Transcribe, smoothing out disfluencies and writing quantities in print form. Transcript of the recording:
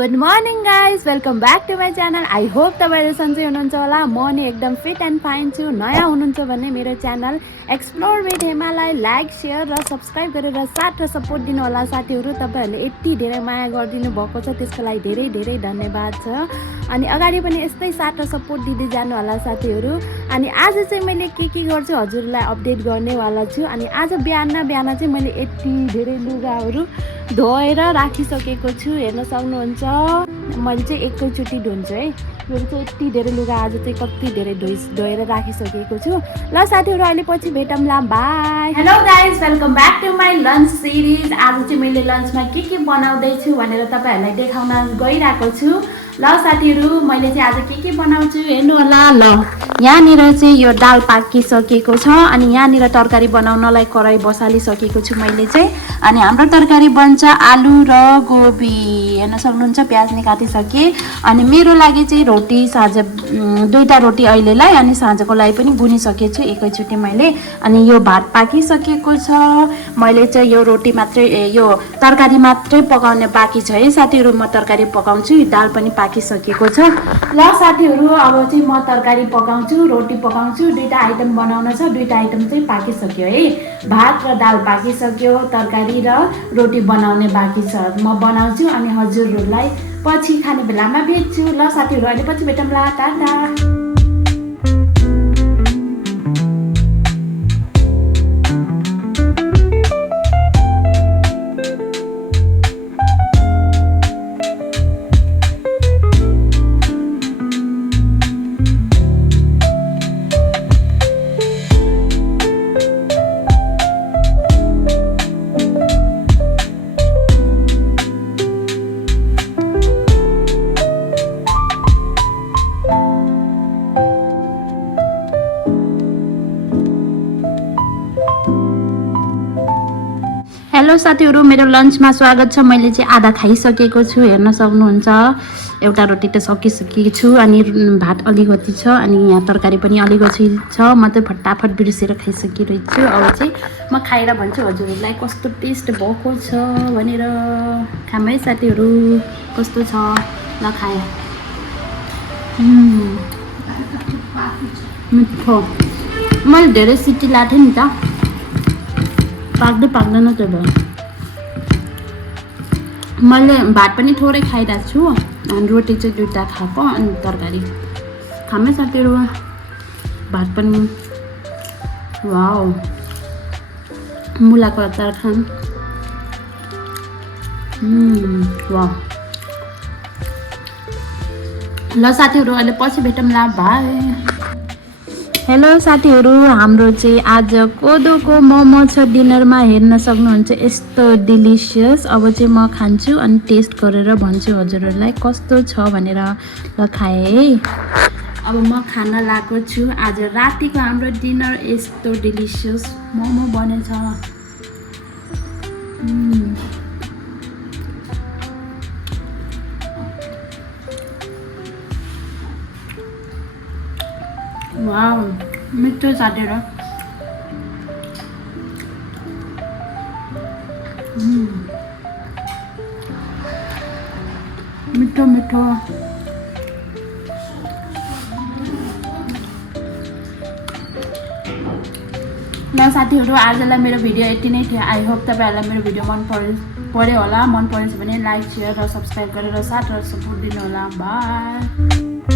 Good morning guys, welcome back to my channel. I hope तपाईँहरू सन्चै हुनुहुन्छ होला। म नि एकदम फिट एन्ड फाइन छु। नयाँ हुनुहुन्छ भने मेरो च्यानल एक्सप्लोर विथ हेमालाई लाइक, सेयर र सब्सक्राइब गरेर साथ र सपोर्ट दिनु होला साथीहरू। तपाईँहरूले यति धेरै माया गरिदिनु भएको छ, त्यसको लागि धेरै धेरै धन्यवाद छ। अनि अगाडि पनि यस्तै साथ र सपोर्ट दिँदै जानु होला साथीहरू। अनि आज चाहिँ मैले के गर्छु हजुरलाई अपडेट गर्नेवाला छु। अनि आज बिहान चाहिँ मैले यति धेरै लुगाहरू धोएर राखिसकेको छु, हेर्न सक्नुहुन्छ। मैले चाहिँ एकैचोटि धुन्छु है। मेरो चाहिँ यति धेरै लुगा आज चाहिँ कति धेरै धोएर राखिसकेको छु। ल साथीहरू, अहिले पछि भेटौँला, bye. Hello guys, welcome back to my lunch series. आज चाहिँ मैले लन्चमा के बनाउँदैछु भनेर तपाईँहरूलाई देखाउन गइरहेको छु। ल साथीहरू, मैले चाहिँ आज के बनाउँछु हेर्नु होला। ल यहाँनिर चाहिँ यो दाल पाकिसकेको छ। अनि यहाँनिर तरकारी बनाउनलाई कराई बसालिसकेको छु मैले चाहिँ। अनि हाम्रो तरकारी बन्छ आलु र गोबी, हेर्न सक्नुहुन्छ। प्याज नि काटिसकेँ। अनि मेरो लागि चाहिँ रोटी साँझ दुईवटा रोटी अहिलेलाई, अनि साँझको लागि पनि गुनिसकेको छु एकैचोटि मैले। अनि यो भात पाकिसकेको छ। मैले चाहिँ यो रोटी मात्रै यो तरकारी मात्रै पकाउने बाँकी छ है साथीहरू। म तरकारी पकाउँछु, दाल पनि पाकिसकेको छ। ल साथीहरू, अब चाहिँ म तरकारी पकाउँछु, रोटी पकाउँछु। दुईवटा आइटम बनाउन छ, दुईवटा आइटम चाहिँ पाकिसक्यो है। भात र दाल पाकिसक्यो, तरकारी र रोटी बनाउने बाँकी छ। म बनाउँछु अनि हजुरहरूलाई पछि खाने बेलामा भेट्छु। ल साथीहरू, अहिले पछि भेटौँला, टाटा। हेलो साथीहरू, मेरो लन्चमा स्वागत छ। मैले चाहिँ आधा खाइसकेको छु, हेर्न सक्नुहुन्छ। एउटा रोटी त सकिसकेको छु, अनि भात अलिकति छ, अनि यहाँ तरकारी पनि अलिकति छ। म चाहिँ फटाफट बिर्सेर खाइसकिरहेछु। अब चाहिँ म खाएर भन्छु हजुरहरूलाई कस्तो टेस्ट भएको छ भनेर। खाम है साथीहरू, कस्तो छ। ल खाएँ, मिठो। मैले धेरै सिटी लाएको थिएँ नि त, पाक्दैन त्यो भयो। मैले भात पनि थोरै खाइरहेको छु, अनि रोटी चाहिँ दुईवटा खाएको, अनि तरकारी खामै साथीहरू। भात पनि वाउ, मुलाको अचार खाम। वाउ। ल साथीहरू, अहिले पछि भेटौँला, बाई। हेलो साथीहरू, हाम्रो चाहिँ आज कोदोको मोमो छ डिनरमा, हेर्न सक्नुहुन्छ। यस्तो डिलिसियस। अब चाहिँ म खान्छु अनि टेस्ट गरेर भन्छु हजुरहरूलाई कस्तो छ भनेर। ल खाएँ है। अब म खान लागेको छु। आज रातिको हाम्रो डिनर यस्तो डिलिसियस मोमो बनेछ। वाउ, मिठो साथीहरू। मिठो मिठो। ल साथीहरू, आजलाई मेरो भिडियो यति नै थियो। आई होप तपाईँहरूलाई मेरो भिडियो मन पर्यो होला। मन परेछ भने लाइक, सेयर र सब्सक्राइब गरेर साथ र सपोर्ट दिनु होला, बाई।